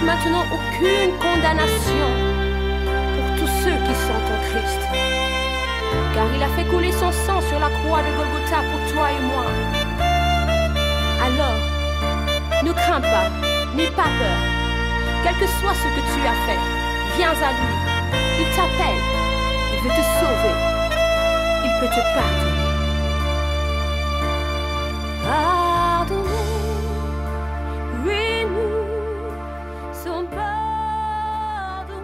donc maintenant aucune condamnation pour tous ceux qui sont en Christ. Car il a fait couler son sang sur la croix de Golgotha pour toi et moi. Alors, ne crains pas, n'aie pas peur. Quel que soit ce que tu as fait, viens à lui. Il t'appelle, il veut te sauver, il peut te pardonner. Pardonner, oui, nous sommes pardonnés.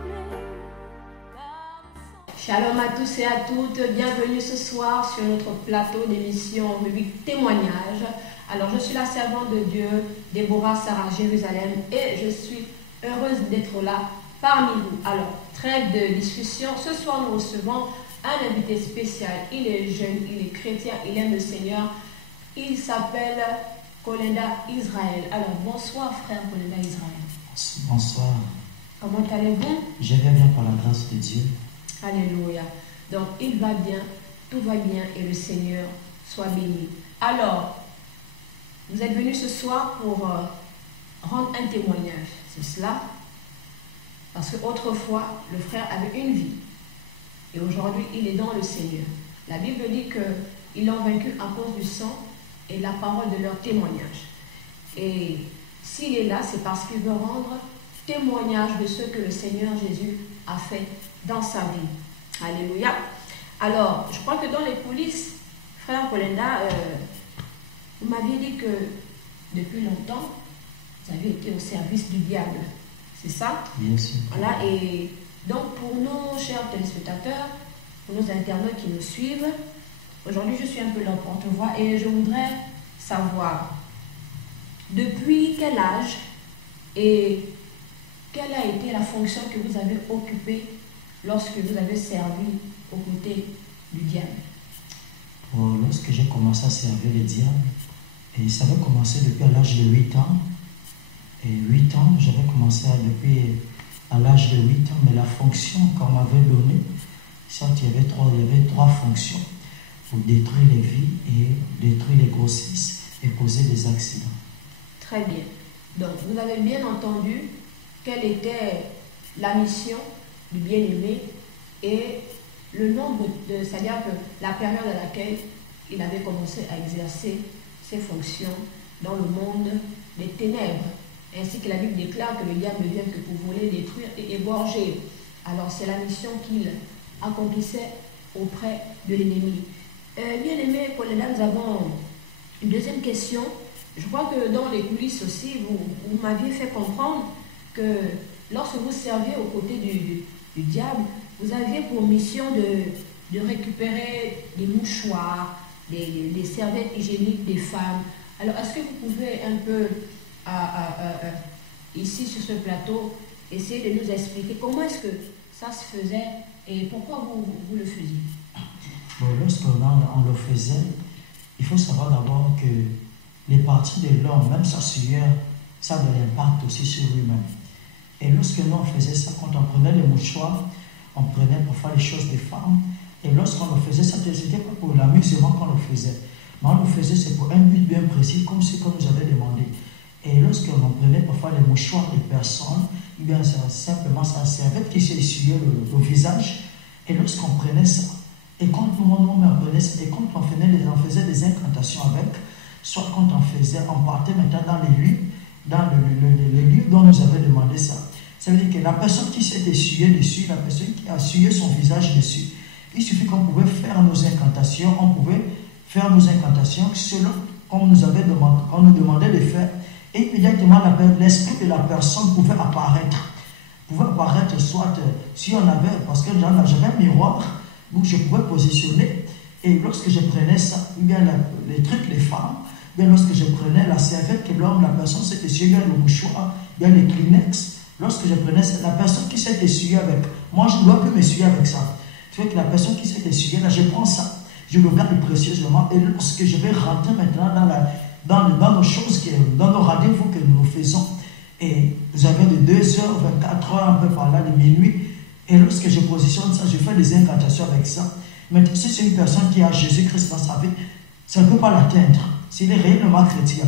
Shalom à tous et à toutes, bienvenue ce soir sur notre plateau d'émission rubrique témoignage. Alors je suis la servante de Dieu, Déborah Sarah Jérusalem, et je suis heureuse d'être là parmi vous. Alors, trêve de discussion, ce soir nous recevons un invité spécial. Il est jeune, il est chrétien, il aime le Seigneur. Il s'appelle Kolinda Israël. Alors, bonsoir frère Kolinda Israël. Bonsoir. Comment allez-vous? Je vais bien par la grâce de Dieu. Alléluia. Donc, il va bien, tout va bien et le Seigneur soit béni. Alors, vous êtes venus ce soir pour rendre un témoignage, c'est cela? Parce qu'autrefois, le frère avait une vie et aujourd'hui, il est dans le Seigneur. La Bible dit qu'ils l'ont vaincu à cause du sang et la parole de leur témoignage. Et s'il est là, c'est parce qu'il veut rendre témoignage de ce que le Seigneur Jésus a fait dans sa vie. Alléluia. Alors, je crois que dans les coulisses, frère Kolinda, vous m'aviez dit que depuis longtemps, vous avez été au service du diable. C'est ça? Bien sûr. Voilà, et donc pour nos chers téléspectateurs, pour nos internautes qui nous suivent, aujourd'hui je suis un peu leur porte-voix et je voudrais savoir depuis quel âge et quelle a été la fonction que vous avez occupée lorsque vous avez servi aux côtés du diable. Lorsque j'ai commencé à servir le diable, et ça avait commencé depuis l'âge de 8 ans. Et 8 ans, j'avais commencé depuis à l'âge de 8 ans, mais la fonction qu'on m'avait donnée, certes, il y avait trois fonctions pour détruire les vies et détruire les grossesses et causer des accidents. Très bien. Donc, vous avez bien entendu quelle était la mission du bien-aimé et le nombre c'est-à-dire que la période à laquelle il avait commencé à exercer ses fonctions dans le monde des ténèbres. Ainsi que la Bible déclare que le diable ne vient que pour voler, détruire et égorger. Alors c'est la mission qu'il accomplissait auprès de l'ennemi. Bien-aimé Kolinda, nous avons une deuxième question. Je crois que dans les coulisses aussi, vous m'aviez fait comprendre que lorsque vous serviez aux côtés du diable, vous aviez pour mission de récupérer des mouchoirs, des serviettes hygiéniques des femmes. Alors, est-ce que vous pouvez un peu, ici sur ce plateau, essayer de nous expliquer comment est-ce que ça se faisait et pourquoi vous le faisiez? Bon, lorsqu'on le faisait, il faut savoir d'abord que les parties de l'homme, même sa sueur, ça a de l'impact aussi sur lui-même. Et lorsque nous on faisait ça, quand on prenait les mouchoirs, on prenait pour faire les choses des femmes. Et lorsqu'on le faisait, ça n'était pas pour l'amusement qu'on le faisait. Mais on le faisait, c'est pour un but bien précis, comme ce qu'on nous avait demandé. Et lorsqu'on prenait parfois les mouchoirs des personnes, eh bien, c'est simplement ça servait qui s'essuyait le visage. Et lorsqu'on prenait ça, et quand on prenait ça, et quand on faisait des incantations avec, soit quand on partait maintenant dans les lieux, dont nous avait demandé ça. Ça veut dire que la personne qui s'est essuyée dessus, la personne qui a essuyé son visage dessus, il suffit qu'on pouvait faire nos incantations, selon comme nous avait demandé, qu'on nous demandait de faire, et immédiatement l'esprit de la personne pouvait apparaître. Soit si on avait, parce que j'avais un miroir où je pouvais positionner, et lorsque je prenais ça, bien les trucs, les femmes, bien lorsque je prenais la serviette que l'homme, la personne s'est essuyée, bien le mouchoir, bien les Kleenex, lorsque je prenais ça, la personne qui s'est essuyée avec, moi je ne dois plus m'essuyer avec ça. Tu vois que la personne qui s'est essuyée, là je prends ça, je le garde précieusement, et lorsque je vais rentrer maintenant dans nos choses, dans nos rendez-vous que nous faisons, et vous avez de 2h, 24h, un peu par là, de minuit, et lorsque je positionne ça, je fais des incantations avec ça. Maintenant, si c'est une personne qui a Jésus-Christ dans sa vie, ça ne peut pas l'atteindre, s'il est réellement chrétien.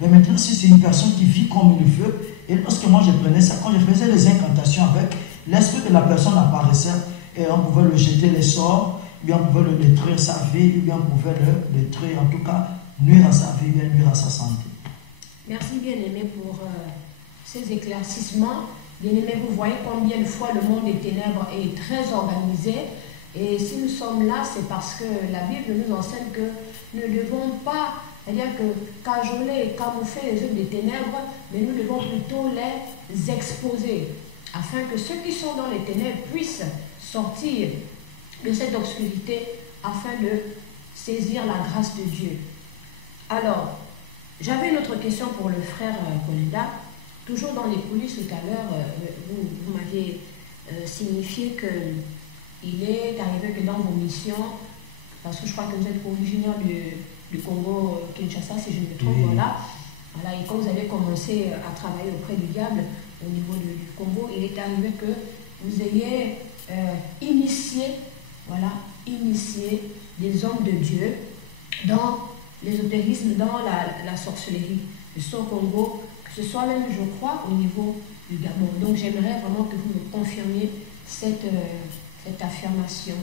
Mais maintenant, si c'est une personne qui vit comme il veut, Et lorsque moi je prenais ça, quand je faisais les incantations avec, l'esprit de la personne apparaissait et on pouvait le jeter les sorts, ou bien on pouvait le détruire sa vie, ou bien on pouvait le détruire, en tout cas, nuire à sa vie, ou bien nuire à sa santé. Merci bien-aimé pour ces éclaircissements. Bien-aimé, vous voyez combien de fois le monde des ténèbres est très organisé. Et si nous sommes là, c'est parce que la Bible nous enseigne que nous ne devons pas, c'est-à-dire que cajoler, camoufler les œuvres des ténèbres, mais nous devons plutôt les exposer, afin que ceux qui sont dans les ténèbres puissent sortir de cette obscurité, afin de saisir la grâce de Dieu. Alors, j'avais une autre question pour le frère Koléda. Toujours dans les coulisses tout à l'heure, vous m'aviez signifié qu'il est arrivé que dans vos missions, parce que je crois que vous êtes originaire du Congo, Kinshasa, si je me trompe, Oui. voilà, et quand vous avez commencé à travailler auprès du diable au niveau du Congo, il est arrivé que vous ayez initié des hommes de Dieu dans l'ésotérisme, dans la sorcellerie. Que ce soit au Congo, que ce soit même, je crois, au niveau du Gabon. Donc j'aimerais vraiment que vous me confirmiez cette affirmation,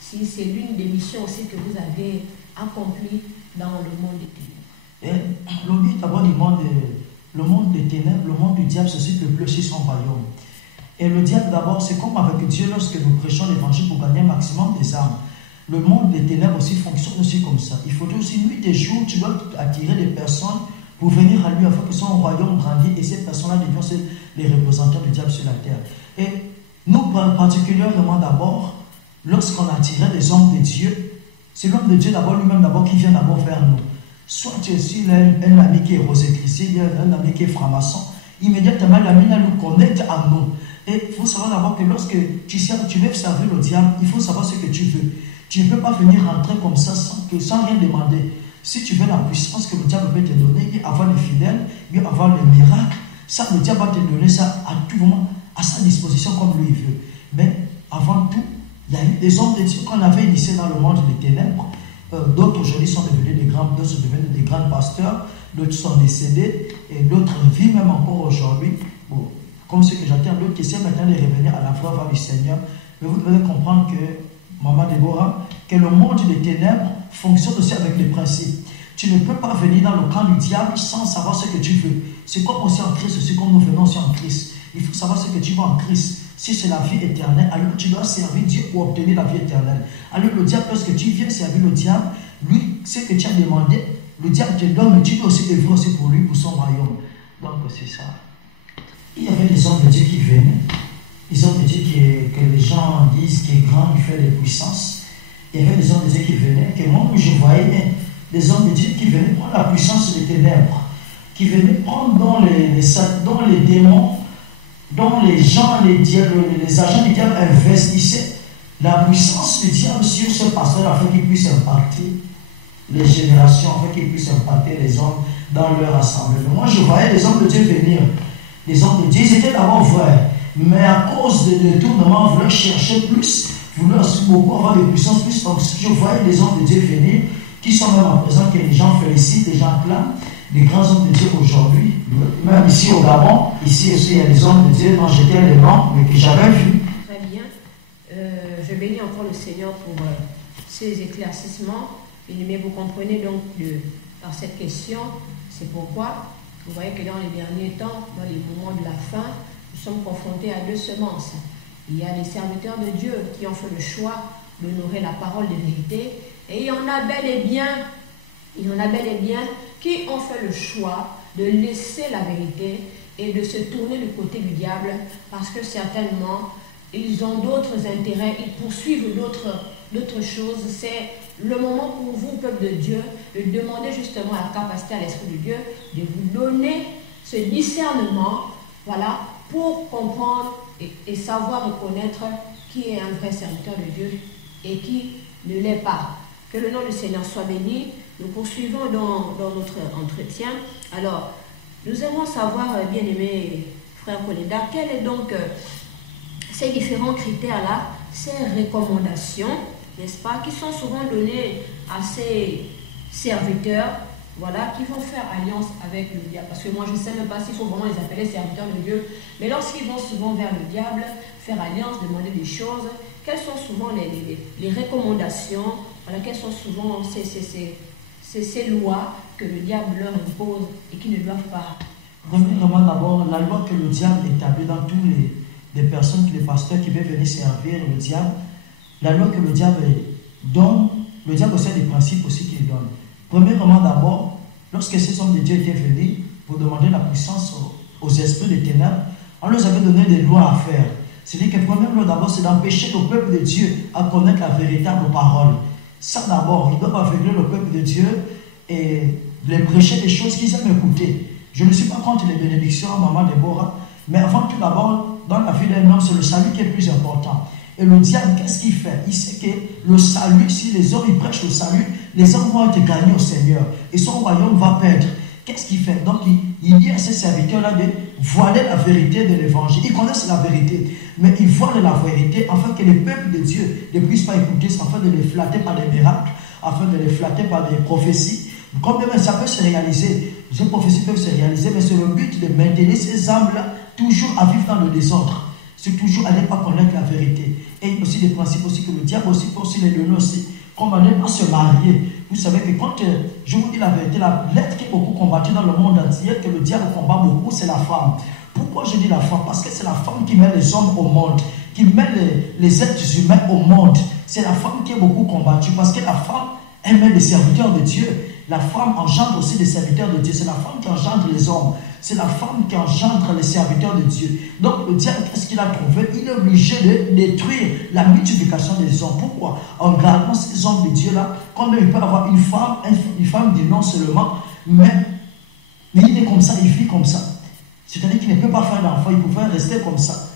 si c'est l'une des missions aussi que vous avez accomplies dans le monde des ténèbres. Et le but d'abord du monde, le monde des ténèbres, le monde du diable, c'est celui qui peuple aussi son royaume. Et le diable d'abord, c'est comme avec Dieu lorsque nous prêchons l'évangile pour gagner un maximum des âmes. Le monde des ténèbres aussi fonctionne aussi comme ça. Il faudrait aussi nuit et jour, tu dois attirer des personnes pour venir à lui afin que son royaume grandisse et ces personnes-là deviennent les représentants du diable sur la terre. Et nous, particulièrement d'abord, lorsqu'on attirait des hommes de Dieu, c'est l'homme de Dieu d'abord lui-même d'abord qui vient d'abord vers nous. Soit s'il a un ami qui est rosé-christien, un ami qui est franc-maçon, immédiatement l'ami nous connecte à nous. Et il faut savoir d'abord que lorsque tu veux servir le diable, il faut savoir ce que tu veux. Tu ne peux pas venir rentrer comme ça sans rien demander. Si tu veux la puissance que le diable peut te donner, et avoir les fidèles, et avoir les miracles, ça, le diable va te donner ça à tout moment, à sa disposition comme lui veut. Mais avant tout, il y a eu des hommes de Dieu qu'on avait initiés dans le monde des ténèbres. D'autres aujourd'hui sont devenus des grands pasteurs, d'autres sont décédés, et d'autres vivent même encore aujourd'hui. Bon, comme ce que j'attends, d'autres qui essaient maintenant de revenir à la foi vers le Seigneur. Mais vous devez comprendre que, Maman Déborah, que le monde des ténèbres fonctionne aussi avec les principes. Tu ne peux pas venir dans le camp du diable sans savoir ce que tu veux. C'est comme aussi en Christ, c'est comme nous venons aussi en Christ. Il faut savoir ce que tu veux en Christ. Si c'est la vie éternelle, alors tu dois servir Dieu pour obtenir la vie éternelle. Alors le diable, lorsque tu viens servir le diable, lui, ce que tu as demandé, le diable te donne, mais tu dois aussi œuvrer aussi pour lui, pour son royaume. Donc c'est ça. Il y avait des hommes de Dieu qui venaient. Des hommes de Dieu que les gens disent qui est grand, qui fait des puissances. Il y avait des hommes de Dieu qui venaient, que moi je voyais des hommes de Dieu qui venaient prendre la puissance des ténèbres, qui venaient prendre dans les démons, dont les gens, les agents du diable investissaient la puissance du diable sur ce pasteur afin qu'il puisse impacter les générations, afin qu'il puisse impacter les hommes dans leur assemblée. Moi je voyais les hommes de Dieu venir. Les hommes de Dieu, ils étaient d'abord vrais, mais à cause des détournements, ils voulaient chercher plus, voulaient beaucoup avoir de puissance plus. Donc je voyais les hommes de Dieu venir, qui sont même à présent, que les gens félicitent, les gens clament, les grands hommes de Dieu aujourd'hui, même ici au Gabon, ici aussi il y a des hommes de Dieu dont j'étais les noms, mais que j'avais vus. Très bien. Je bénis encore le Seigneur pour ces éclaircissements. Mais vous comprenez donc par cette question, c'est pourquoi vous voyez que dans les derniers temps, dans les moments de la fin, nous sommes confrontés à deux semences. Il y a les serviteurs de Dieu qui ont fait le choix d'honorer la parole de vérité, et il y en a bel et bien qui ont fait le choix de laisser la vérité et de se tourner du côté du diable, parce que certainement ils ont d'autres intérêts, ils poursuivent d'autres choses. C'est le moment pour vous, peuple de Dieu, de demander justement à la capacité à l'Esprit de Dieu de vous donner ce discernement, voilà, pour comprendre et savoir reconnaître qui est un vrai serviteur de Dieu et qui ne l'est pas. Que le nom du Seigneur soit béni. Nous poursuivons dans notre entretien. Alors, nous aimons savoir, bien-aimé frère Koléda, quels sont donc ces différents critères-là, ces recommandations, n'est-ce pas, qui sont souvent donnés à ces serviteurs, voilà, qui vont faire alliance avec le diable. Parce que moi, je ne sais même pas s'il faut vraiment les appeler serviteurs de Dieu. Mais lorsqu'ils vont souvent vers le diable, faire alliance, demander des choses, quelles sont souvent les recommandations, voilà, quelles sont souvent ces lois que le diable leur impose et qui ne doivent pas. Premièrement, d'abord, la loi que le diable établit dans tous les personnes, les pasteurs qui veulent venir servir le diable, la loi que le diable donne, le diable aussi a des principes aussi qu'il donne. Premièrement, d'abord, lorsque ces hommes de Dieu étaient venus pour demander la puissance aux esprits des ténèbres, on leur avait donné des lois à faire. C'est-à-dire que la première loi d'abord, c'est d'empêcher le peuple de Dieu à connaître la véritable parole. Ça d'abord, ils doivent aveugler le peuple de Dieu et les prêcher des choses qu'ils aiment écouter. Je ne suis pas contre les bénédictions, maman Déborah, mais avant tout d'abord, dans la vie d'un homme, c'est le salut qui est le plus important. Et le diable, qu'est-ce qu'il fait? Il sait que le salut, si les hommes ils prêchent le salut, les hommes vont être gagnés au Seigneur. Et son royaume va perdre. Qu'est-ce qu'il fait? Donc, il dit à ces serviteurs-là de voiler la vérité de l'évangile. Ils connaissent la vérité, mais ils voilent la vérité afin que les peuples de Dieu ne puissent pas écouter, afin de les flatter par des miracles, afin de les flatter par des prophéties. Comme même ça peut se réaliser, ces prophéties peuvent se réaliser, mais c'est le but de maintenir ces âmes-là toujours à vivre dans le désordre. C'est toujours à ne pas connaître la vérité. Et il y a aussi des principes aussi que le diable aussi peut aussi les donner aussi. Comme on n'est pas se marier. Vous savez que quand je vous dis la vérité, l'être qui est beaucoup combattu dans le monde entier, que le diable combat beaucoup, c'est la femme. Pourquoi je dis la femme? Parce que c'est la femme qui met les hommes au monde, qui met les êtres humains au monde. C'est la femme qui est beaucoup combattue parce que la femme, elle met les serviteurs de Dieu. La femme engendre aussi des serviteurs de Dieu. C'est la femme qui engendre les hommes. C'est la femme qui engendre les serviteurs de Dieu. Donc le diable, qu'est-ce qu'il a trouvé? Il est obligé de détruire la multiplication des hommes. Pourquoi? En gardant ces hommes de Dieu-là, comme il peut avoir une femme dit non seulement, mais il est comme ça, il vit comme ça. C'est-à-dire qu'il ne peut pas faire d'enfant, il peut rester comme ça.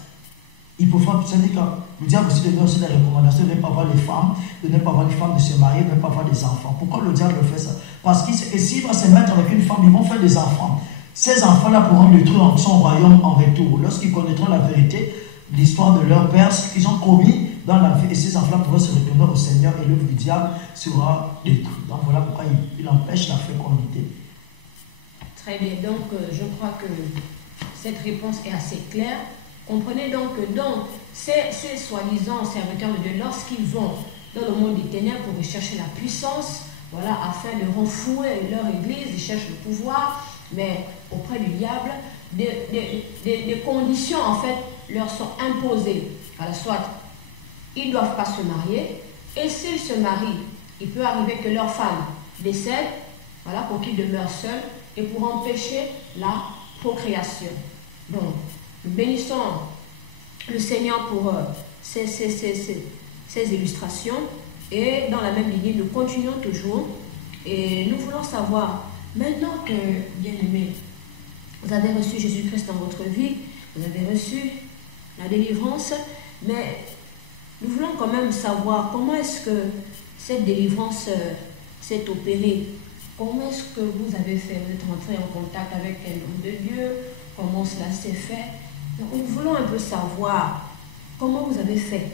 Il peut faire, c'est-à-dire que le diable aussi donne aussi des recommandations de ne pas avoir les femmes, de ne pas avoir les femmes de se marier, de ne pas avoir des enfants. Pourquoi le diable fait ça? Parce qu'il sait que s'il va se mettre avec une femme, ils vont faire des enfants. Ces enfants-là pourront détruire son royaume en retour. Lorsqu'ils connaîtront la vérité, l'histoire de leur père, ce qu'ils ont commis dans la vie, et ces enfants-là pourront se retourner au Seigneur et l'œuvre du diable sera détruite. Donc voilà pourquoi il empêche la fécondité. Très bien, donc je crois que cette réponse est assez claire. Comprenez donc que ces soi-disant serviteurs de Dieu, lorsqu'ils vont dans le monde des ténèbres pour rechercher la puissance, voilà, afin de renflouer leur église, ils cherchent le pouvoir, mais auprès du diable, des conditions en fait leur sont imposées. Alors, soit ils ne doivent pas se marier, et s'ils se marient, il peut arriver que leur femme décède, voilà, pour qu'ils demeurent seuls et pour empêcher la procréation. Donc, nous bénissons le Seigneur pour ces illustrations, et dans la même lignée, nous continuons toujours, et nous voulons savoir, maintenant que, bien-aimés, vous avez reçu Jésus-Christ dans votre vie, vous avez reçu la délivrance, mais nous voulons quand même savoir comment est-ce que cette délivrance s'est opérée. Comment est-ce que vous avez fait? Vous êtes rentré en contact avec un homme de Dieu? Comment cela s'est fait? Donc, nous voulons un peu savoir comment vous avez fait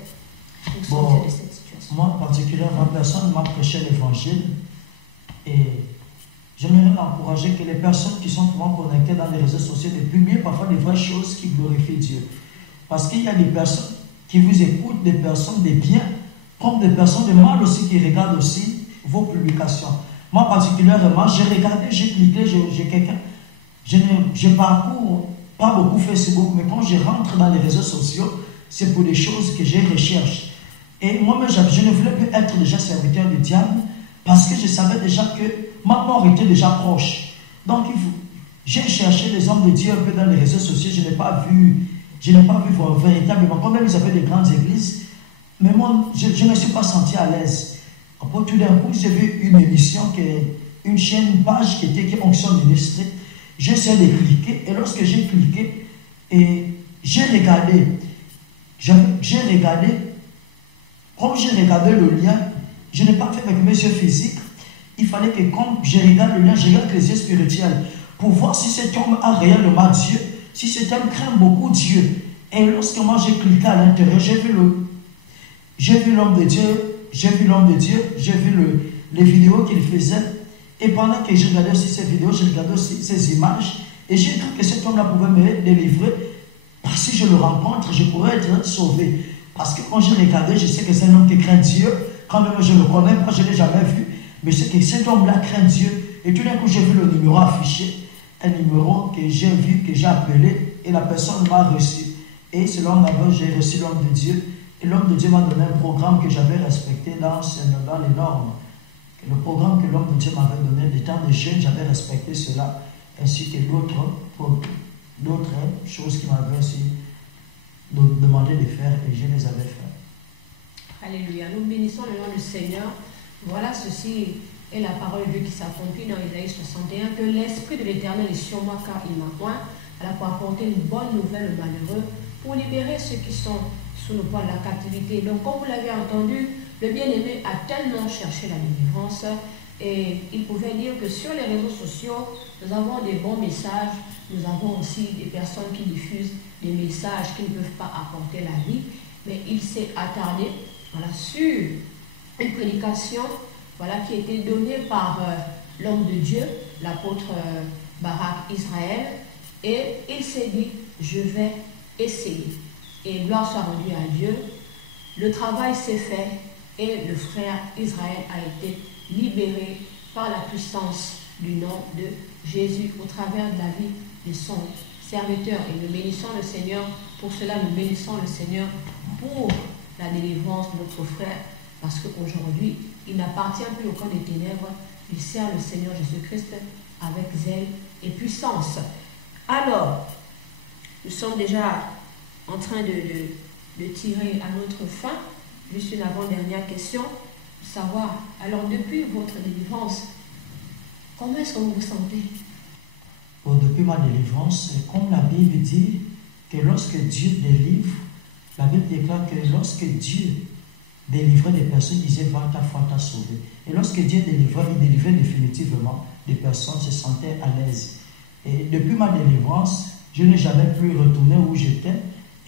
pour sortir de cette situation. Moi, particulièrement, personne m'a prêché l'évangile et j'aimerais encourager que les personnes qui sont souvent connectées dans les réseaux sociaux de publier parfois des vraies choses qui glorifient Dieu. Parce qu'il y a des personnes qui vous écoutent, des personnes de bien, comme des personnes de mal aussi qui regardent aussi vos publications. Moi, particulièrement, j'ai regardé, j'ai cliqué, j'ai quelqu'un, je parcours pas beaucoup Facebook, mais quand je rentre dans les réseaux sociaux, c'est pour des choses que je recherche. Et moi-même, je ne voulais plus être déjà serviteur du diable parce que je savais déjà que ma mort était déjà proche. Donc, j'ai cherché les hommes de Dieu un peu dans les réseaux sociaux, je n'ai pas vu véritablement, quand même ils avaient des grandes églises, mais moi, je ne me suis pas senti à l'aise. Après, tout d'un coup, j'ai vu une émission, une chaîne, une page qui fonctionne ministre. J'ai essayé de cliquer, et lorsque j'ai cliqué, et j'ai regardé, comme j'ai regardé le lien, je n'ai pas fait avec mes yeux physiques, il fallait que quand je regarde le lien, je regarde les yeux spirituels, pour voir si cet homme a réellement Dieu, si cet homme craint beaucoup Dieu. Et lorsque moi j'ai cliqué à l'intérieur, j'ai vu l'homme de Dieu, j'ai vu les vidéos qu'il faisait, Et pendant que je regardais aussi ces vidéos, je regardais aussi ces images, et j'ai cru que cet homme-là pouvait me délivrer. Parce que si je le rencontre, je pourrais être sauvé. Parce que quand je regardais, je sais que c'est un homme qui craint Dieu. Quand même je le connais, moi je ne l'ai jamais vu. Mais je sais que cet homme-là craint Dieu. Et tout d'un coup, j'ai vu le numéro affiché. Un numéro que j'ai vu, que j'ai appelé. Et la personne m'a reçu. Et selon d'abord, j'ai reçu l'homme de Dieu. Et l'homme de Dieu m'a donné un programme que j'avais respecté dans les normes. Le programme que l'homme de Dieu m'avait donné, des temps de jeûne, j'avais respecté cela. Ainsi que d'autres choses qu'il m'avait aussi demandé de faire et je les avais fait. Alléluia. Nous bénissons le nom du Seigneur. Voilà, ceci est la parole de Dieu qui s'accomplit dans Isaïe 61, que l'Esprit de l'Éternel est sur moi car il m'a oint pour apporter une bonne nouvelle aux malheureux, pour libérer ceux qui sont sous le poids de la captivité. Donc, comme vous l'avez entendu, le bien-aimé a tellement cherché la délivrance et il pouvait dire que sur les réseaux sociaux, nous avons des bons messages, nous avons aussi des personnes qui diffusent des messages qui ne peuvent pas apporter la vie, mais il s'est attardé sur une prédication qui a été donnée par l'homme de Dieu, l'apôtre Barak Israël, et il s'est dit, je vais essayer. Et gloire soit rendue à Dieu, le travail s'est fait et le frère Israël a été libéré par la puissance du nom de Jésus au travers de la vie de son serviteur. Et nous bénissons le Seigneur pour cela, nous bénissons le Seigneur pour la délivrance de notre frère, parce qu'aujourd'hui, il n'appartient plus au camp des ténèbres, il sert le Seigneur Jésus-Christ avec zèle et puissance. Alors, nous sommes déjà en train de tirer à notre fin, juste une avant-dernière question, savoir, alors depuis votre délivrance, comment est-ce que vous vous sentez? Depuis ma délivrance, comme la Bible dit que lorsque Dieu délivre, la Bible déclare que lorsque Dieu délivrait des personnes, il disait va ta foi t'a sauvé. Et lorsque Dieu délivrait, il délivrait définitivement des personnes, se sentaient à l'aise. Et depuis ma délivrance, je n'ai jamais plus retourné où j'étais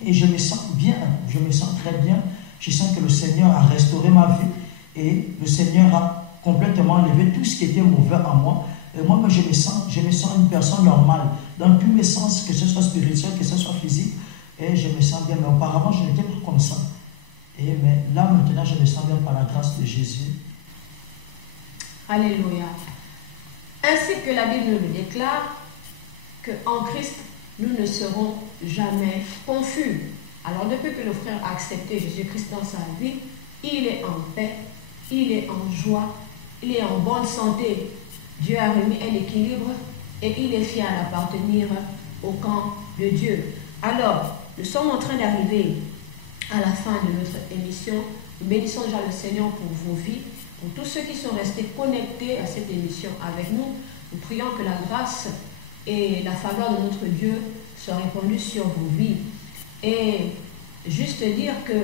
et je me sens bien, je me sens très bien. Je sens que le Seigneur a restauré ma vie et le Seigneur a complètement enlevé tout ce qui était mauvais en moi. Et moi, je me sens une personne normale dans tous mes sens, que ce soit spirituel, que ce soit physique, et je me sens bien. Mais auparavant, je n'étais pas comme ça. Mais là, maintenant, je me sens bien par la grâce de Jésus. Alléluia. Ainsi que la Bible nous déclare, qu'en Christ, nous ne serons jamais confus. Alors, depuis que le frère a accepté Jésus-Christ dans sa vie, il est en paix, il est en joie, il est en bonne santé. Dieu a remis un équilibre et il est fier d'appartenir au camp de Dieu. Alors, nous sommes en train d'arriver à la fin de notre émission. Nous bénissons déjà le Seigneur pour vos vies, pour tous ceux qui sont restés connectés à cette émission avec nous. Nous prions que la grâce et la faveur de notre Dieu soient répandues sur vos vies. Et juste dire que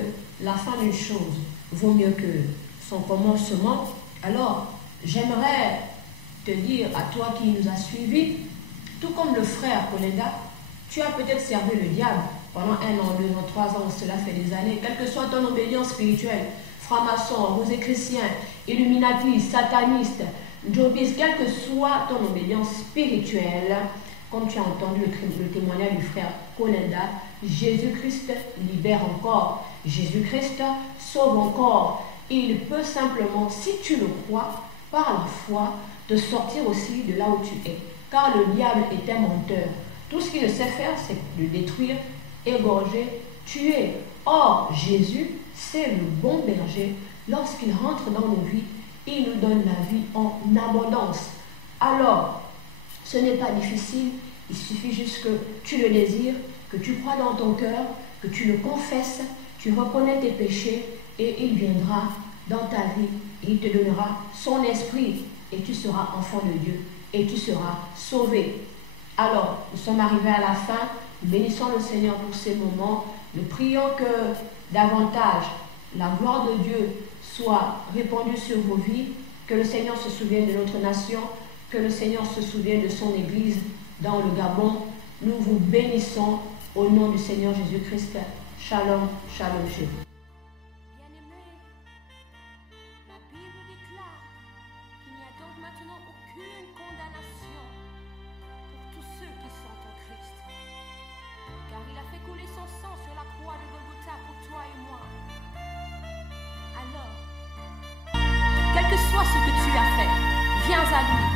la fin d'une chose vaut mieux que son commencement. Alors, j'aimerais te dire à toi qui nous as suivis, tout comme le frère Kolenda, tu as peut-être servi le diable pendant 1 an, 2 ans, 3 ans, cela fait des années, quelle que soit ton obédience spirituelle, franc-maçon, rosicrucien, illuminati, sataniste, jobiste, quelle que soit ton obédience spirituelle, comme tu as entendu le témoignage du frère Kolenda, Jésus-Christ libère encore, Jésus-Christ sauve encore. Il peut simplement, si tu le crois, par la foi, te sortir aussi de là où tu es. Car le diable est un menteur. Tout ce qu'il sait faire, c'est de détruire, égorger, tuer. Or, Jésus, c'est le bon berger. Lorsqu'il rentre dans nos vies, il nous donne la vie en abondance. Alors, ce n'est pas difficile. Il suffit juste que tu le désires, que tu crois dans ton cœur, que tu le confesses, tu reconnais tes péchés et il viendra dans ta vie. Il te donnera son esprit et tu seras enfant de Dieu et tu seras sauvé. Alors, nous sommes arrivés à la fin. Nous bénissons le Seigneur pour ces moments. Nous prions que davantage la gloire de Dieu soit répandue sur vos vies, que le Seigneur se souvienne de notre nation, que le Seigneur se souvienne de son Église dans le Gabon. Nous vous bénissons au nom du Seigneur Jésus-Christ. Shalom, shalom, shalom. Bien-aimés, la Bible déclare qu'il n'y a donc maintenant aucune aucune condamnation pour tous ceux qui sont en Christ. Car il a fait couler son sang sur la croix de Golgotha pour toi et moi. Alors, quel que soit ce que tu as fait, viens à lui.